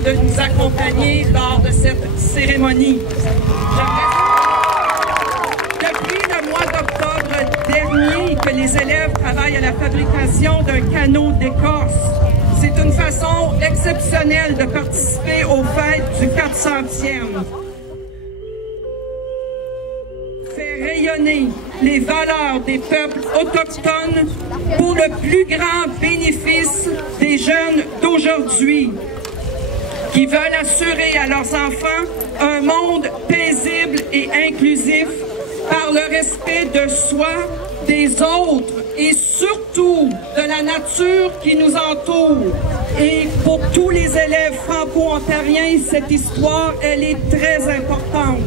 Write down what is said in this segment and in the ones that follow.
De nous accompagner lors de cette cérémonie. Depuis le mois d'octobre dernier que les élèves travaillent à la fabrication d'un canot d'écorce. C'est une façon exceptionnelle de participer aux fêtes du 400e. Faire rayonner les valeurs des peuples autochtones pour le plus grand bénéfice des jeunes d'aujourd'hui, qui veulent assurer à leurs enfants un monde paisible et inclusif par le respect de soi, des autres et surtout de la nature qui nous entoure. Et pour tous les élèves franco-ontariens, cette histoire, elle est très importante.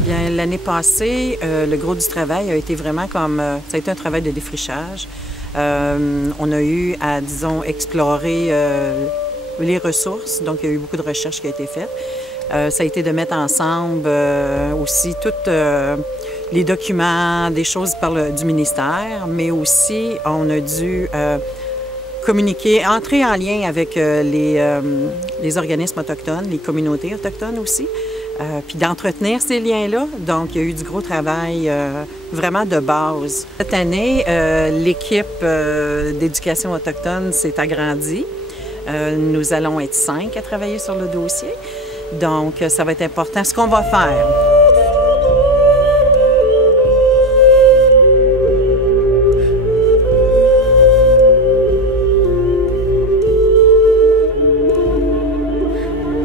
Bien, l'année passée, le gros du travail a été vraiment comme... ça a été un travail de défrichage. On a eu à, disons, explorer les ressources, donc il y a eu beaucoup de recherches qui ont été faites. Ça a été de mettre ensemble aussi tous les documents, des choses du ministère, mais aussi on a dû communiquer, entrer en lien avec les organismes autochtones, les communautés autochtones aussi, puis d'entretenir ces liens-là. Donc, il y a eu du gros travail vraiment de base. Cette année, l'équipe d'éducation autochtone s'est agrandie. Nous allons être 5 à travailler sur le dossier, donc ça va être important. Ce qu'on va faire,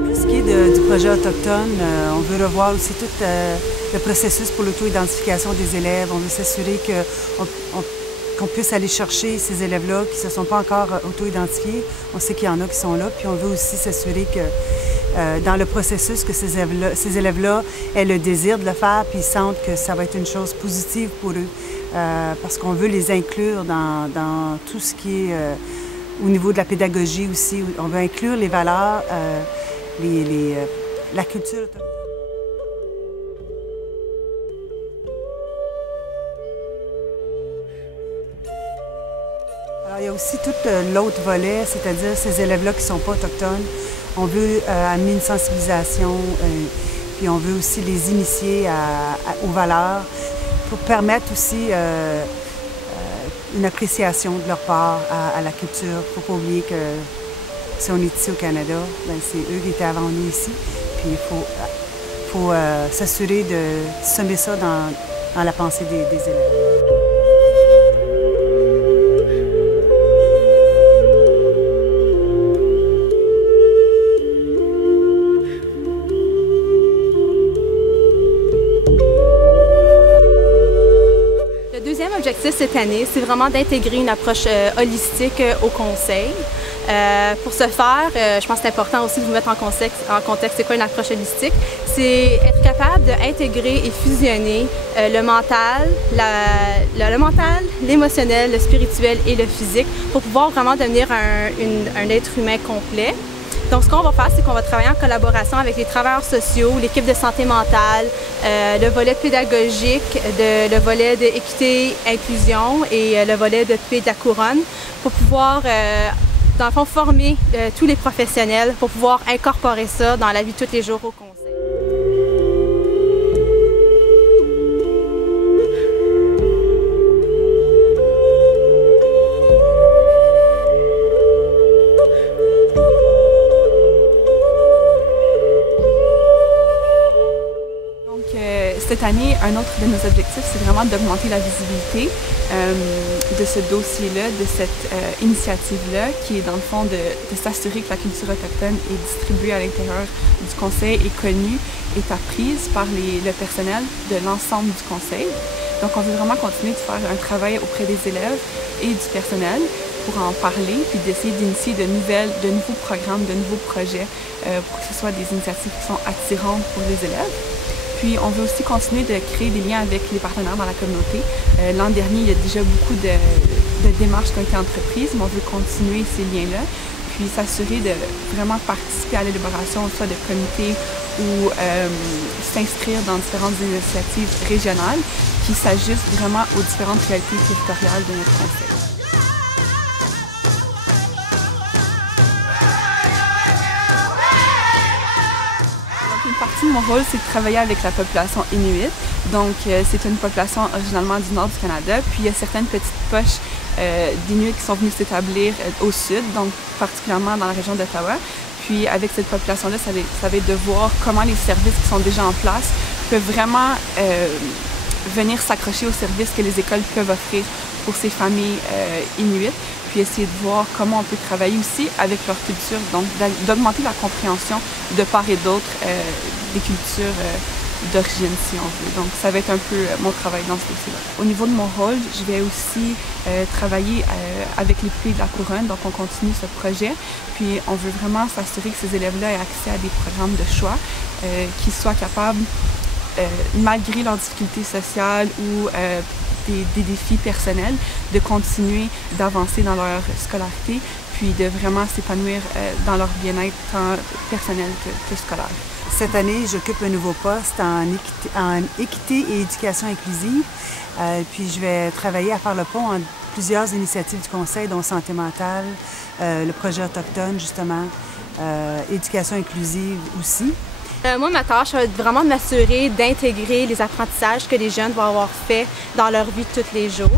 pour ce qui est du projet autochtone, on veut revoir aussi tout le processus pour l'auto-identification des élèves. On veut s'assurer qu'on puisse aller chercher ces élèves-là qui ne se sont pas encore auto-identifiés. On sait qu'il y en a qui sont là, puis on veut aussi s'assurer que dans le processus, que ces élèves-là aient le désir de le faire, puis ils sentent que ça va être une chose positive pour eux, parce qu'on veut les inclure dans tout ce qui est au niveau de la pédagogie aussi. On veut inclure les valeurs, la culture autochtone. Alors, il y a aussi tout l'autre volet, c'est-à-dire ces élèves-là qui ne sont pas autochtones. On veut amener une sensibilisation, puis on veut aussi les initier aux valeurs pour permettre aussi une appréciation de leur part à la culture. Il ne faut pas oublier que si on est ici au Canada, c'est eux qui étaient avant nous ici. Puis il faut s'assurer de semer ça dans la pensée des élèves. L'objectif cette année, c'est vraiment d'intégrer une approche holistique au conseil. Pour ce faire, je pense que c'est important aussi de vous mettre en contexte c'est quoi une approche holistique. C'est être capable d'intégrer et fusionner le mental, l'émotionnel, le spirituel et le physique pour pouvoir vraiment devenir un être humain complet. Donc, ce qu'on va faire, c'est qu'on va travailler en collaboration avec les travailleurs sociaux, l'équipe de santé mentale, le volet pédagogique, le volet d'équité, inclusion et le volet de paix de la couronne pour pouvoir, dans le fond, former tous les professionnels pour pouvoir incorporer ça dans la vie de tous les jours au conseil. Cette année, un autre de nos objectifs, c'est vraiment d'augmenter la visibilité de ce dossier-là, de cette initiative-là, qui est dans le fond de s'assurer que la culture autochtone est distribuée à l'intérieur du conseil, est connue, est apprise par le personnel de l'ensemble du conseil. Donc on veut vraiment continuer de faire un travail auprès des élèves et du personnel pour en parler, puis d'essayer d'initier de nouveaux programmes, de nouveaux projets pour que ce soit des initiatives qui sont attirantes pour les élèves. Puis on veut aussi continuer de créer des liens avec les partenaires dans la communauté. L'an dernier, il y a déjà beaucoup de démarches qui ont été entreprises, mais on veut continuer ces liens-là, puis s'assurer de vraiment participer à l'élaboration soit de comités ou s'inscrire dans différentes initiatives régionales qui s'ajustent vraiment aux différentes réalités territoriales de notre conseil. Une partie de mon rôle, c'est de travailler avec la population inuit. Donc, c'est une population originalement du nord du Canada. Puis, il y a certaines petites poches d'Inuits qui sont venus s'établir au sud, donc particulièrement dans la région d'Ottawa. Puis, avec cette population-là, ça va être de voir comment les services qui sont déjà en place peuvent vraiment venir s'accrocher aux services que les écoles peuvent offrir pour ces familles inuites, puis essayer de voir comment on peut travailler aussi avec leur culture, donc d'augmenter la compréhension de part et d'autre des cultures d'origine, si on veut. Donc ça va être un peu mon travail dans ce dossier-là. Au niveau de mon rôle, je vais aussi travailler avec les pupilles de la couronne, donc on continue ce projet, puis on veut vraiment s'assurer que ces élèves-là aient accès à des programmes de choix, qu'ils soient capables, malgré leurs difficultés sociales ou des défis personnels, de continuer d'avancer dans leur scolarité, puis de vraiment s'épanouir dans leur bien-être tant personnel que scolaire. Cette année, j'occupe un nouveau poste en équité et éducation inclusive. Puis je vais travailler à faire le pont entre plusieurs initiatives du Conseil, dont Santé mentale, le projet autochtone, justement, éducation inclusive aussi. Moi, ma tâche va être vraiment de m'assurer d'intégrer les apprentissages que les jeunes vont avoir fait dans leur vie de tous les jours.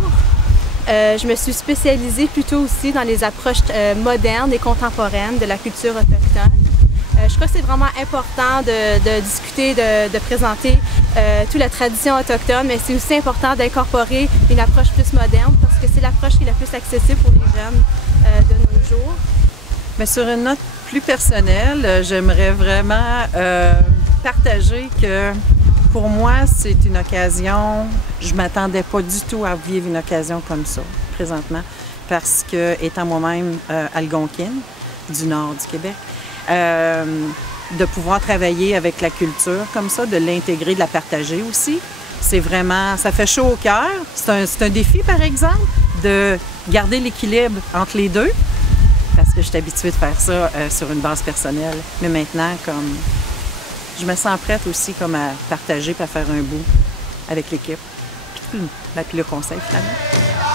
Je me suis spécialisée plutôt aussi dans les approches modernes et contemporaines de la culture autochtone. Je crois que c'est vraiment important de discuter, de présenter toute la tradition autochtone, mais c'est aussi important d'incorporer une approche plus moderne parce que c'est l'approche qui est la plus accessible pour les jeunes de nos jours. Mais sur une note plus personnelle, j'aimerais vraiment partager que pour moi, c'est une occasion, je ne m'attendais pas du tout à vivre une occasion comme ça, présentement, parce que, étant moi-même algonquine, du nord du Québec, de pouvoir travailler avec la culture comme ça, de l'intégrer, de la partager aussi, c'est vraiment, ça fait chaud au cœur. C'est un défi, par exemple, de garder l'équilibre entre les deux, parce que je suis habituée de faire ça sur une base personnelle. Mais maintenant, comme je me sens prête aussi comme à partager et à faire un bout avec l'équipe, puis le conseil finalement.